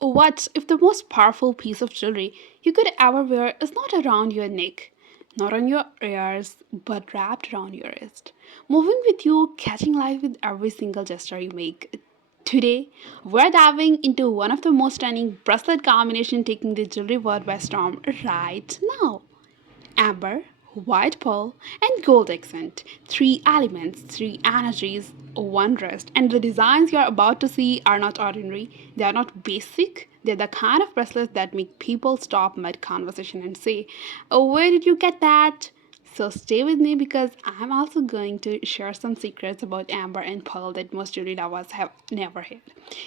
What if the most powerful piece of jewelry you could ever wear is not around your neck, not on your ears, but wrapped around your wrist, moving with you, catching life with every single gesture you make? Today, we're diving into one of the most stunning bracelet combination taking the jewelry world by storm right now. Amber, white pearl, and gold accent. Three elements, three energies, one rest. And the designs you're about to see are not ordinary. They are not basic. They're the kind of bracelets that make people stop mid conversation and say, "Oh, where did you get that?" So stay with me because I'm also going to share some secrets about amber and pearl that most jewelry lovers have never heard.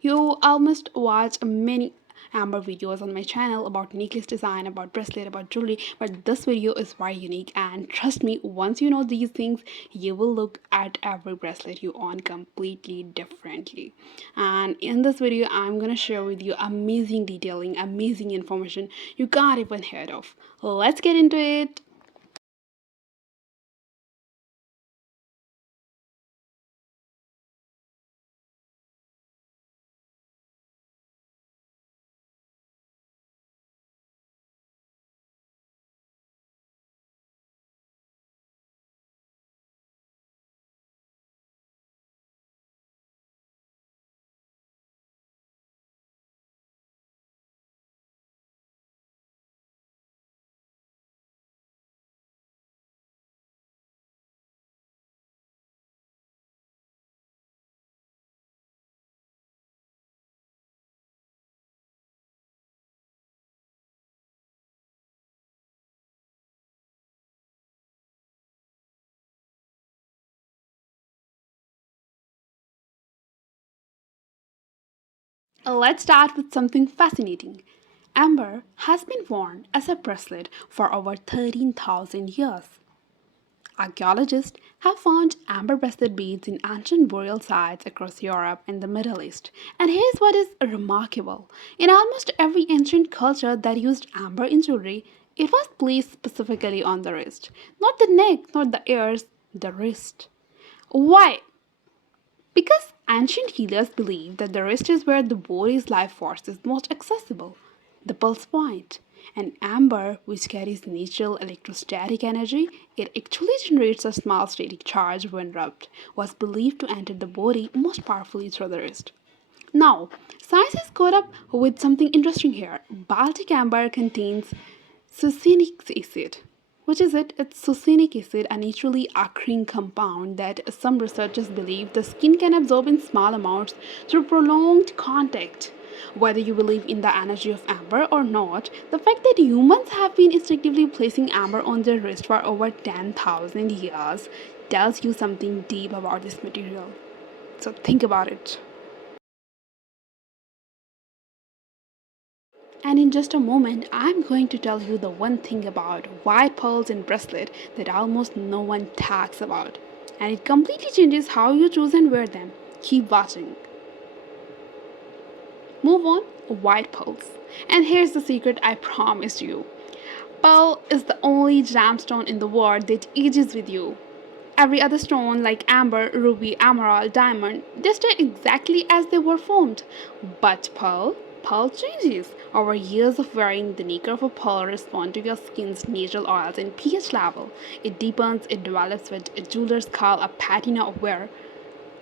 You almost watch many amber videos on my channel about necklace design, about bracelet, about jewelry, but this video is very unique, and trust me, once you know these things, you will look at every bracelet you own completely differently. And in this video, I'm gonna share with you amazing detailing, amazing information you can't even heard of. Let's get into it. Let's start with something fascinating. Amber has been worn as a bracelet for over 13,000 years. Archaeologists have found amber bracelet beads in ancient burial sites across Europe and the Middle East. And here's what is remarkable. In almost every ancient culture that used amber in jewelry, it was placed specifically on the wrist. Not the neck, not the ears, the wrist. Why? Because ancient healers believed that the wrist is where the body's life force is most accessible, the pulse point. And amber, which carries natural electrostatic energy, it actually generates a small static charge when rubbed, was believed to enter the body most powerfully through the wrist. Now, science has caught up with something interesting here. Baltic amber contains succinic acid. Which is it? It's succinic acid, a naturally occurring compound that some researchers believe the skin can absorb in small amounts through prolonged contact. Whether you believe in the energy of amber or not, the fact that humans have been instinctively placing amber on their wrist for over 10,000 years tells you something deep about this material. So think about it. And in just a moment, I'm going to tell you the one thing about white pearls and bracelet that almost no one talks about. And it completely changes how you choose and wear them. Keep watching. Move on, white pearls. And here's the secret I promised you. Pearl is the only gemstone in the world that ages with you. Every other stone, like amber, ruby, emerald, diamond, they stay exactly as they were formed. But pearl changes. Over years of wearing, the nacre of a pearl responds to your skin's natural oils and pH level. It deepens, it develops what jewelers call a patina of wear,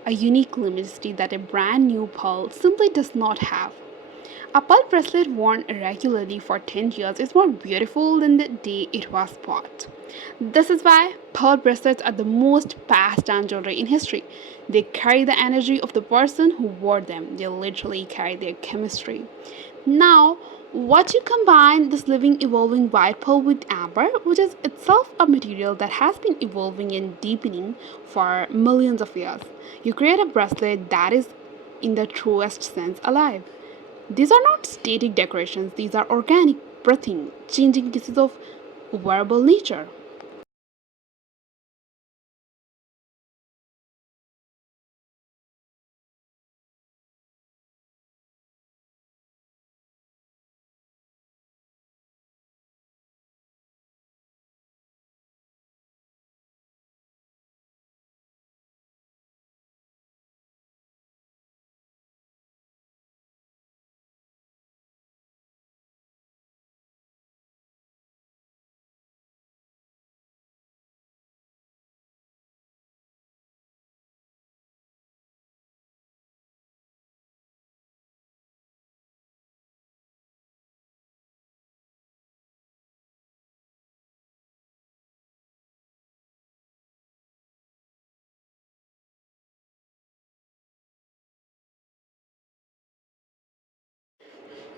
a unique luminosity that a brand new pearl simply does not have. A pearl bracelet worn regularly for 10 years is more beautiful than the day it was bought. This is why pearl bracelets are the most passed down jewelry in history. They carry the energy of the person who wore them, they literally carry their chemistry. Now, what you combine this living, evolving white pearl with amber, which is itself a material that has been evolving and deepening for millions of years, you create a bracelet that is, in the truest sense, alive. These are not static decorations, these are organic, breathing, changing pieces of wearable nature.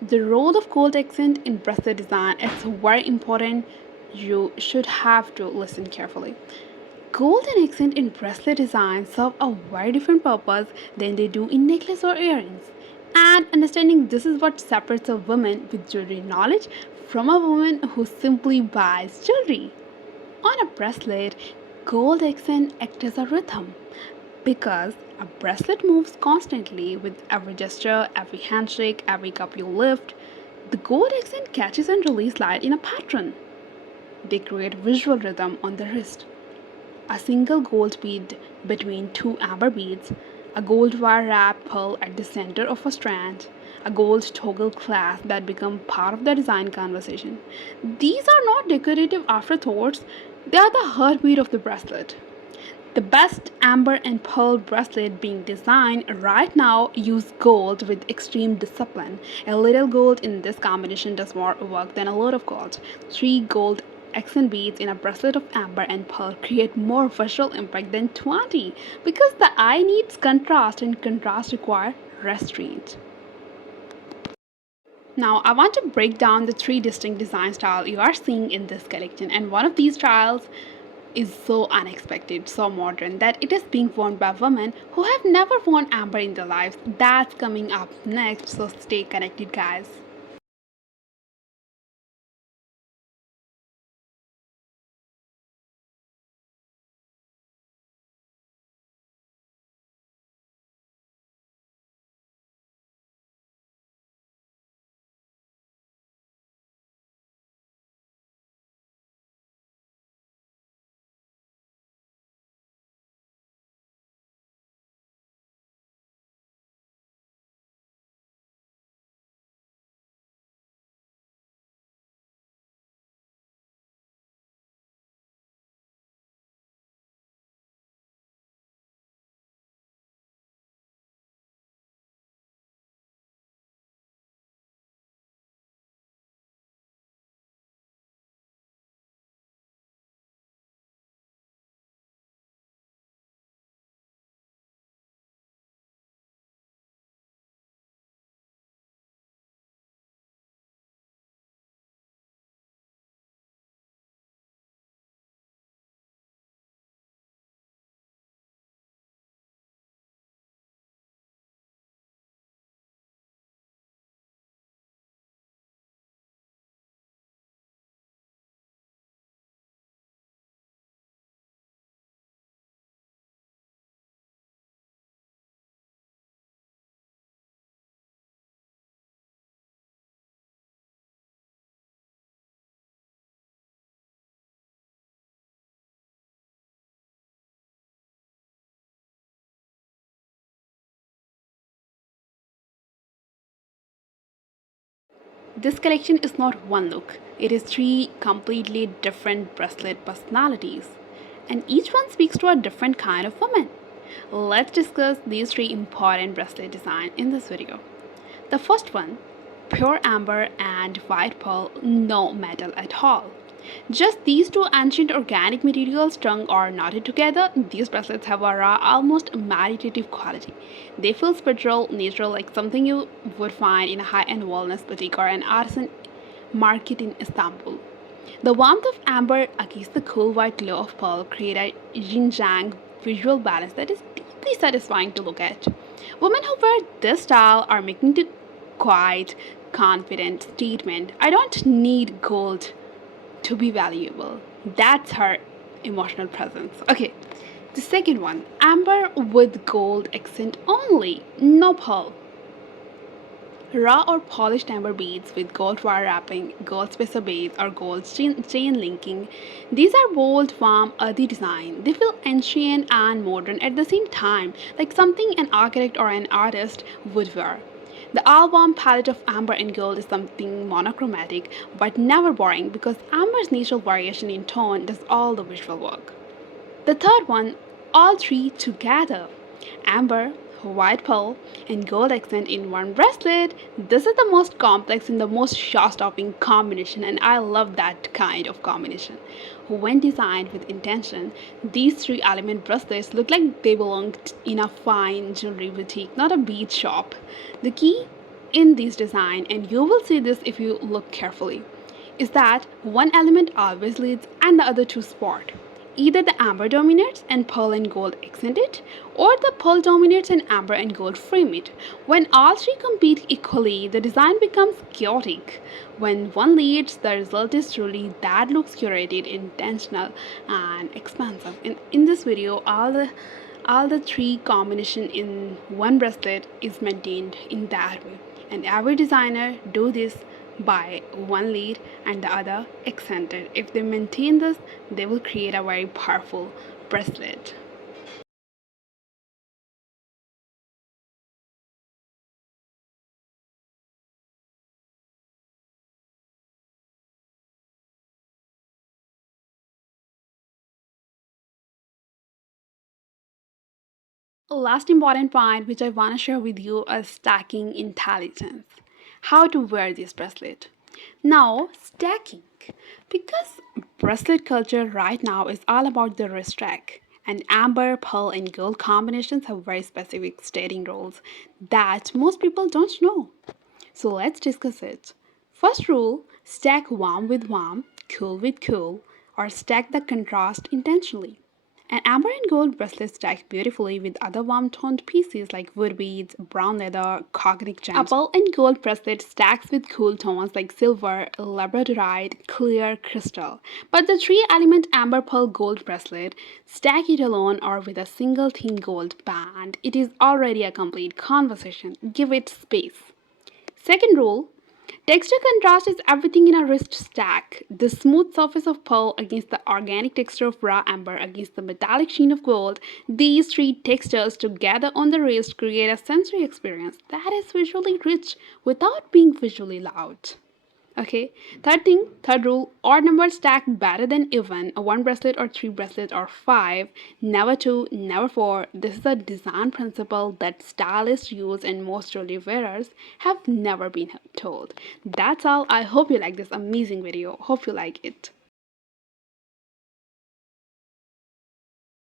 The role of gold accent in bracelet design is very important. You should have to listen carefully. Gold and accent in bracelet design serve a very different purpose than they do in necklace or earrings. And understanding this is what separates a woman with jewelry knowledge from a woman who simply buys jewelry. On a bracelet, gold accent acts as a rhythm because a bracelet moves constantly with every gesture, every handshake, every cup you lift. The gold accent catches and releases light in a pattern. They create visual rhythm on the wrist. A single gold bead between two amber beads, a gold wire wrap pearl at the center of a strand, a gold toggle clasp that become part of the design conversation. These are not decorative afterthoughts, they are the heartbeat of the bracelet. The best amber and pearl bracelet being designed right now use gold with extreme discipline. A little gold in this combination does more work than a lot of gold. Three gold accent beads in a bracelet of amber and pearl create more visual impact than 20 because the eye needs contrast and contrast require restraint. Now, I want to break down the three distinct design styles you are seeing in this collection, and one of these styles is so unexpected, so modern that it is being worn by women who have never worn amber in their lives. That's coming up next, so stay connected, guys. This collection is not one look, it is three completely different bracelet personalities, and each one speaks to a different kind of woman. Let's discuss these three important bracelet designs in this video. The first one, pure amber and white pearl, no metal at all. Just these two ancient organic materials strung or knotted together, these bracelets have a raw, almost meditative quality. They feel spiritual, natural, like something you would find in a high-end wellness boutique or an artisan market in Istanbul. The warmth of amber against the cool white glow of pearl create a yin-yang visual balance that is deeply satisfying to look at. Women who wear this style are making the quiet, confident statement. I don't need gold to be valuable. That's her emotional presence. Okay, the second one, amber with gold accent only, no pearl. Raw or polished amber beads with gold wire wrapping, gold spacer beads, or gold chain linking. These are bold, warm, earthy design. They feel ancient and modern at the same time, like something an architect or an artist would wear. The all-warm palette of amber and gold is something monochromatic, but never boring because amber's natural variation in tone does all the visual work. The third one, all three together. Amber, white pearl, and gold accent in one bracelet. This is the most complex and the most show-stopping combination, and I love that kind of combination. When designed with intention, these three element bracelets look like they belonged in a fine jewelry boutique, not a bead shop. The key in this design, and you will see this if you look carefully, is that one element always leads and the other two support. Either the amber dominates and pearl and gold accent it, or the pearl dominates and amber and gold frame it. When all three compete equally, the design becomes chaotic. When one leads, the result is truly that looks curated, intentional, and expansive. In this video, all the three combination in one bracelet is maintained in that way, and every designer do this by one lead and the other accented. If they maintain this, they will create a very powerful bracelet. Last important point which I want to share with you is stacking intelligence. How to wear this bracelet. Now, stacking. Because bracelet culture right now is all about the wrist stack. And amber, pearl, and gold combinations have very specific stating rules that most people don't know. So let's discuss it. First rule, stack warm with warm, cool with cool, or stack the contrast intentionally. An amber and gold bracelet stacked beautifully with other warm toned pieces like wood beads, brown leather, cognic gems. A pearl and gold bracelet stacks with cool tones like silver, labradorite, clear crystal. But the three element amber pearl gold bracelet, stack it alone or with a single thin gold band. It is already a complete conversation. Give it space. Second rule, texture contrast is everything in a wrist stack. The smooth surface of pearl against the organic texture of raw amber against the metallic sheen of gold. These three textures together on the wrist create a sensory experience that is visually rich without being visually loud. Okay, third rule, odd numbers stack better than even. A one bracelet or three bracelets or five, never two, never four. This is a design principle that stylists use and most jewelry wearers have never been told. That's all. I hope you like this amazing video. Hope you like it.